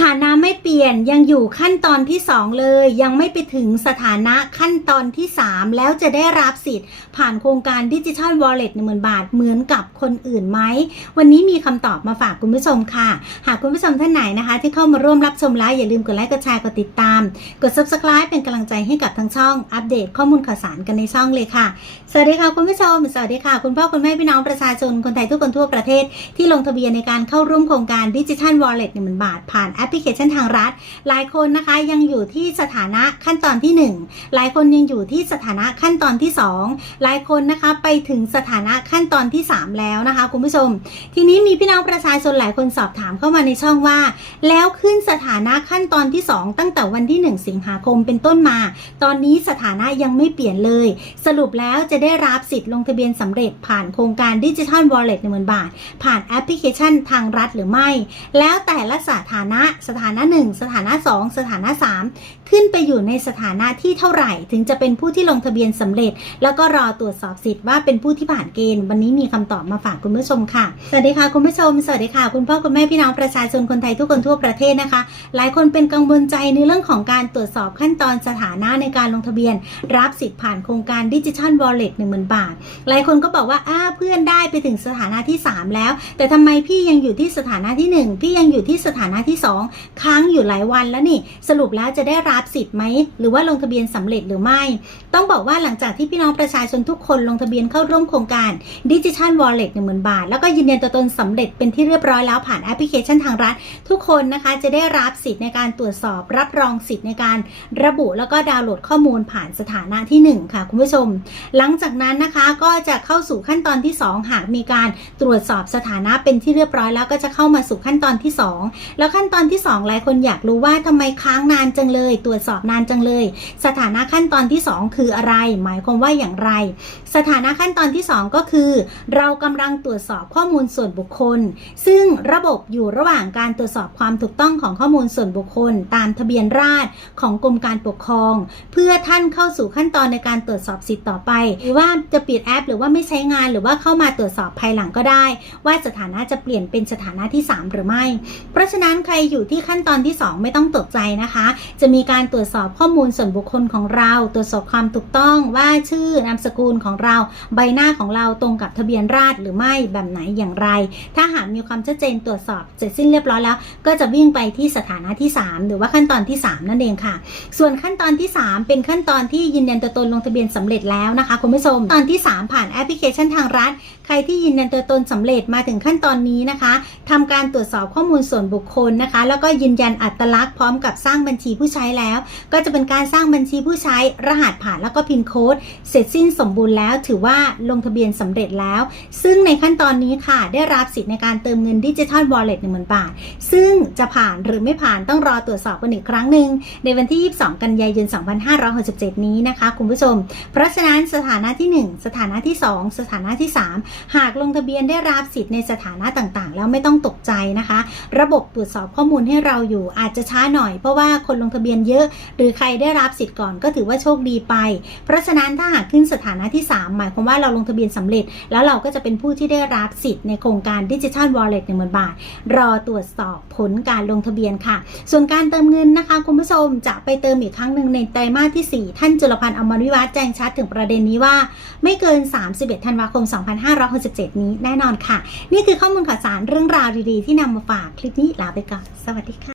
ถานะ ไม่เปลี่ยนยังอยู่ขั้นตอนที่ 2 เลย ยังไม่ไปถึงสถานะขั้นตอนที่ 3 แล้วจะได้รับสิทธิ์ ผ่านโครงการดิจิทัลวอลเล็ตหนึ่งหมื่นบาทเหมือนกับคนอื่นไหม วันนี้มีคำตอบมาฝากคุณผู้ชมค่ะ หากคุณผู้ชมท่านไหนนะคะ ที่เข้ามาร่วมรับชมแล้วอย่าลืมกดไลค์กดแชร์กดติดตาม กด subscribe เป็นกำลังใจให้กับทั้งช่องอัปเดตข้อมูลข่าวสารกันในช่องเลยค่ะสวัสดีค่ะคุณผู้ชมสวัสดีค่ะ คุณพ่อคุณแม่พี่น้องประชาชนคนไทยทุกคนทั่วประเทศที่ลงทะเบียนในการเข้าร่วมโครงการดิจิทัลวอลเล็ตหนึ่งหมื่นบาทผ่านแอปพลิเคชันทางรัฐ หลายคนนะคะยังอยู่ที่สถานะขั้นตอนที่ 1 หลายคนยังอยู่ที่สถานะขั้นตอนที่ 2 หลายคนนะคะไปถึงสถานะขั้นตอนที่ 3 แล้วนะคะคุณผู้ชม ทีนี้มีพี่น้องประชาชนหลายคนสอบถามเข้ามาในช่องว่า แล้วขึ้นสถานะขั้นตอนที่ 2 ตั้งแต่วันที่ 1 สิงหาคมเป็นต้นมา ตอนนี้สถานะยังไม่เปลี่ยนเลย สรุปแล้วจะได้รับสิทธิ์ลงทะเบียนสำเร็จผ่านโครงการดิจิทัลวอลเล็ตหนึ่งหมื่นบาท ผ่านแอปพลิเคชันทางรัฐหรือไม่ แล้วแต่ละสถานะสถานะ1สถานะ 2 สถานะ 3 ขึ้นไปอยู่ในสถานะที่เท่าไหร่ ถึงจะเป็นผู้ที่ลงทะเบียนสำเร็จ แล้วก็รอตรวจสอบสิทธิ์ว่าเป็นผู้ที่ผ่านเกณฑ์ วันนี้มีคำตอบมาฝากคุณผู้ชมค่ะ สวัสดีค่ะคุณผู้ชม สวัสดีค่ะ คุณพ่อคุณแม่พี่น้องประชาชนคนไทยทุกคนทั่วประเทศนะคะ หลายคนเป็นกังวลใจในเรื่องของการตรวจสอบขั้นตอนสถานะในการลงทะเบียน รับสิทธิ์ผ่านโครงการดิจิทัลวอลเล็ตหนึ่งหมื่นบาท หลายคนก็บอกว่าอ้าเพื่อนได้ไปถึงสถานะที่ 3 แล้ว แต่ทำไมพี่ยังอยู่ที่สถานะที่ 1 พี่ยังอยู่ที่สถานะที่ 2ค้างอยู่หลายวันแล้วนี่ สรุปแล้วจะได้รับสิทธิ์ไหม หรือว่าลงทะเบียนสำเร็จหรือไม่ ต้องบอกว่าหลังจากที่พี่น้องประชาชนทุกคนลงทะเบียนเข้าร่วมโครงการดิจิทัลวอลเล็ตหนึ่งหมื่นบาท แล้วก็ยืนยันตัวตนสำเร็จเป็นที่เรียบร้อยแล้วผ่านแอปพลิเคชันทางรัฐ ทุกคนนะคะจะได้รับสิทธิ์ในการตรวจสอบรับรองสิทธิ์ในการระบุแล้วก็ดาวน์โหลดข้อมูลผ่านสถานะที่ 1 ค่ะคุณผู้ชม หลังจากนั้นนะคะก็จะเข้าสู่ขั้นตอนที่ 2 หากมีการตรวจสอบสถานะเป็นที่เรียบร้อยแล้วก็จะเข้ามาสู่ขั้นตอนที่ 2 แล้วขั้นตอนที่2หลายคนอยากรู้ว่าทำไมค้างนานจังเลย ตรวจสอบนานจังเลย สถานะขั้นตอนที่ 2 คืออะไร หมายความว่าอย่างไร สถานะขั้นตอนที่ 2 ก็คือ เรากำลังตรวจสอบข้อมูลส่วนบุคคล ซึ่งระบบอยู่ระหว่างการตรวจสอบความถูกต้องของข้อมูลส่วนบุคคล ตามทะเบียนราษฎรของกรมการปกครอง เพื่อท่านเข้าสู่ขั้นตอนในการตรวจสอบสิทธิ์ต่อไปหรือว่าจะปิดแอป หรือว่าไม่ใช้งานหรือว่าเข้ามาตรวจสอบภายหลังก็ได้ ว่าสถานะจะเปลี่ยนเป็นสถานะที่ 3 หรือไม่ เพราะฉะนั้นใครอยู่ที่ขั้นตอนอนที่ 2 ไม่ต้องตกใจนะคะ จะมีการตรวจสอบข้อมูลส่วนบุคคลของเรา ตรวจสอบความถูกต้องว่าชื่อนามสกุลของเรา ใบหน้าของเราตรงกับทะเบียนราษฎรหรือไม่แบบไหนอย่างไร ถ้าหากมีความชัดเจนตรวจสอบเสร็จสิ้นเรียบร้อยแล้ว ก็จะวิ่งไปที่สถานะที่ 3 หรือว่าขั้นตอนที่ 3 นั่นเองค่ะ ส่วนขั้นตอนที่ 3 เป็นขั้นตอนที่ยืนยันตัวตนลงทะเบียนสำเร็จแล้วนะคะคุณผู้ชมตอนที่ 3 ผ่านแอปพลิเคชันทางรัฐใครที่ยืนยันตัวตนสำเร็จมาถึงขั้นตอนนี้นะคะทำการตรวจสอบข้อมูลส่วนบุคคลนะคะ แล้วก็ยืนยันันอัตลักษณ์พร้อมกับสร้างบัญชีผู้ใช้แล้ว ก็จะเป็นการสร้างบัญชีผู้ใช้รหัสผ่านแล้วก็พินโค้ด เสร็จสิ้นสมบูรณ์แล้ว ถือว่าลงทะเบียนสำเร็จแล้ว ซึ่งในขั้นตอนนี้ค่ะ ได้รับสิทธิ์ในการเติมเงินดิจิทัลวอลเล็ตหนึ่งหมื่นบาท ซึ่งจะผ่านหรือไม่ผ่านต้องรอตรวจสอบกันอีกครั้งหนึ่งในวันที่ 22 กันยายน 2567 นี้นะคะ คุณผู้ชม เพราะฉะนั้นสถานะที่ 1 สถานะที่ 2 สถานะที่ 3 หากลงทะเบียนได้รับสิทธิ์ในสถานะต่างๆ แล้วไม่ต้องตกใจนะคะ ระบบตรวจสอบข้อมูลให้เราอยู่อาจจะช้าหน่อย เพราะว่าคนลงทะเบียนเยอะ หรือใครได้รับสิทธิ์ก่อนก็ถือว่าโชคดีไป เพราะฉะนั้นถ้าหากขึ้นสถานะที่ 3 หมายความว่าเราลงทะเบียนสำเร็จ แล้วเราก็จะเป็นผู้ที่ได้รับสิทธิ์ในโครงการดิจิทัลวอลเล็ตหนึ่งหมื่นบาท รอตรวจสอบผลการลงทะเบียนค่ะ ส่วนการเติมเงินนะคะ คุณผู้ชมจะไปเติมอีกครั้งหนึ่งในไตรมาสที่ 4 ท่านจุลพันธ์อมรวิวัฒน์แจ้งชัดถึงประเด็นนี้ว่า ไม่เกิน 31 ธันวาคม 2567 นี้แน่นอนค่ะ นี่คือข้อมูลข่าวสารเรื่องราวดีๆ ที่นำมาฝากคลิปนี้ลาไปก่อน สวัสดีค่ะ